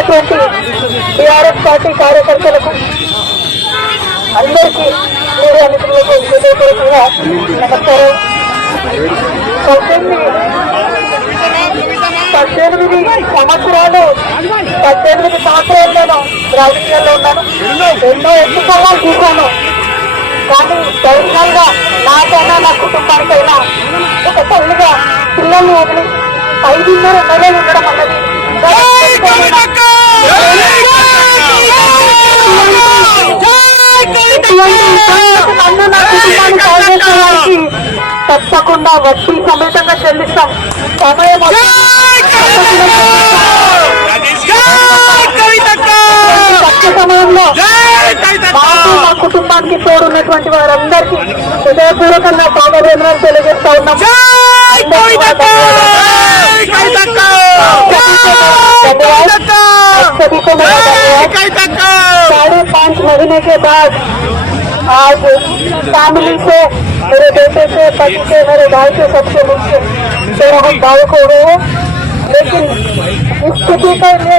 ఉన్నటువంటి TRS party కార్యకర్తలకు అందరికీ మీడియా మిత్రులకు హృదయపూర్వకంగా నమస్కారం. పద్దెనిమిది పద్దెనిమిది సంవత్సరాలు పద్దెనిమిది సంవత్సరాలు నేను రాజకీయాల్లో ఉన్నాను. ఎన్నో ఎన్నికల్లో చూశాను కానీ దౌర్యంగా నాకైనా నా కుటుంబానికైనా ఒక తల్లిగా పిల్లల్ని వదిలి ఐదున్నర నెలలు ఉండడం అన్నది తప్పకుండా వడ్డీ సమేతంగా చెల్లిస్తాం సమయం కష్ట సమయంలో మాకు మా కుటుంబానికి తోడున్నటువంటి వారందరికీ హృదయపూర్వకంగా పాదవేదనలు తెలియజేస్తా ఉన్నాం सभी को मेरा धन्यवाद साढ़े पाँच महीने के बाद आज फैमिली से, मेरे बेटे से, पति से, मेरे भाई से, सबसे मुझसे। मेरा हम भावुक हो गए हैं लेकिन स्थिति पर ये